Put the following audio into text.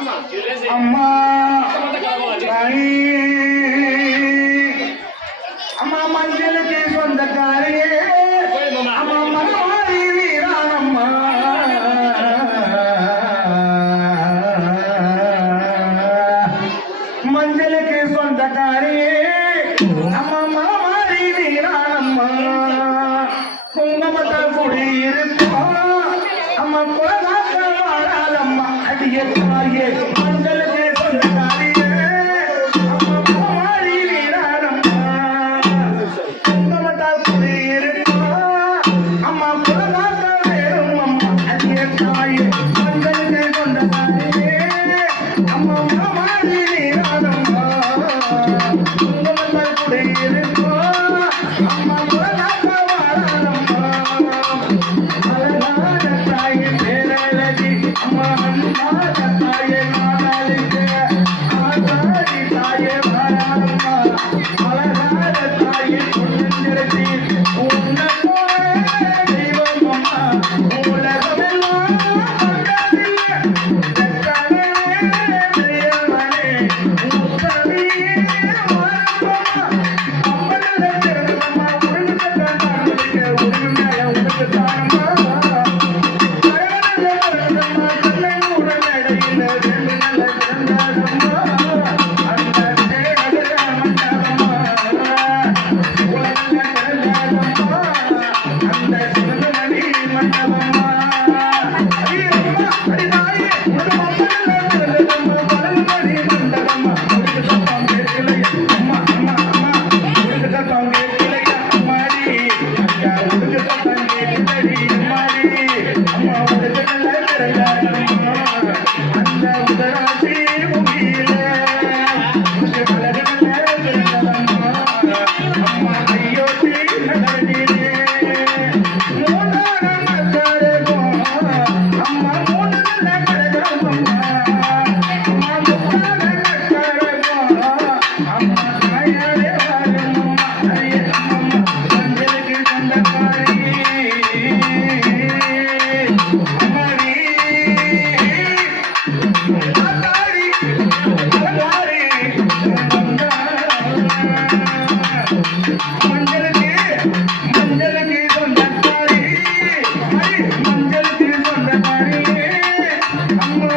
அம்மா ராணி அம்மா மஞ்சளுக்கு சொந்தக்காரியே அம்மா மனவாரி வீரானம்மா மஞ்சளுக்கு சொந்தக்காரியே அம்மா மனவாரி வீரானம்மா குங்குமத்தால் குடியிருப்போம் அம்மா குலகாக்க வாழாதம்மா அடிய தாயே மஞ்சளுக்கு சொந்தக்காரியே அம்மா மனவாரி வீரானம்மா குங்குமத்தால் குடியிருப்போம் அம்மா குலகாக்க வேறும் அம்மா அடிய தாயே மஞ்சளுக்கு சொந்தக்காரியே அம்மா மனவாரி வீரானம்மா குங்குமத்தால் குடியிருப்போம் அம்மா குலகாக்க வாழாதம்மா அழகான தாயே பேரழகி அம்மா அன்பான தாயே காதலிக்க ஆசாரி தாயே வாழாதம்மா அழகான தாயே பொன்னஞ்செலுத்தி உன்னை போல தெய்வம் அம்மா உலகமெல்லாம் கண்டதில்லை தக்காளே பெரியவனே முத்தமிழே வாழ்வம்மா அம்மனல்ல திறனம்மா உனக்குத்தான் தாண்டிக்க உரிமைய உனக்கு தானம்மா கரவனல்ல திறனம்மா கண்ணை மூட நடையில ரெண்டு நல்ல திறந்தாதம்மா அந்த தேடல மண்டபம்மா உலகல்ல திறந்தாதம்மா அந்த சிவனடி மண்டபம்மா அடியம்மா அடிதாயே உனக்கு அம்மனல்ல திறனம்மா பலமடி மண்டபம்மா உனக்கு தப்பாம் கேட்கலையா அம்மா அம்மா அம்மா உனக்கு தப்பாம் கேட்கலையா அம்மாடி ஐயா உனக்கு தப்பாம் கேட்கலடி அம்மாடி அம்மா உனக்கு நல்ல திறந்தாதம்மா அந்த உதராசி முகில உனக்கு பலகு நல்ல திறந்ததம்மா அம்மா ஐயோட்டி நகரிலே மூன்றான நகரகம் அம்மா மூணு நல்ல கடகம்மா அம்மா முத்தான நகரகம் அம்மா தாயாரே வாழுமம்மா ஐயே அம்மம்மா மஞ்சளுக்கு சொந்தக்காரி அம்மாடி ஆத்தாடி அலங்காரி மஞ்சளுக்கு மஞ்சளுக்கு சொந்தக்காரி மஞ்சளுக்கு சொந்தக்காரி அம்மா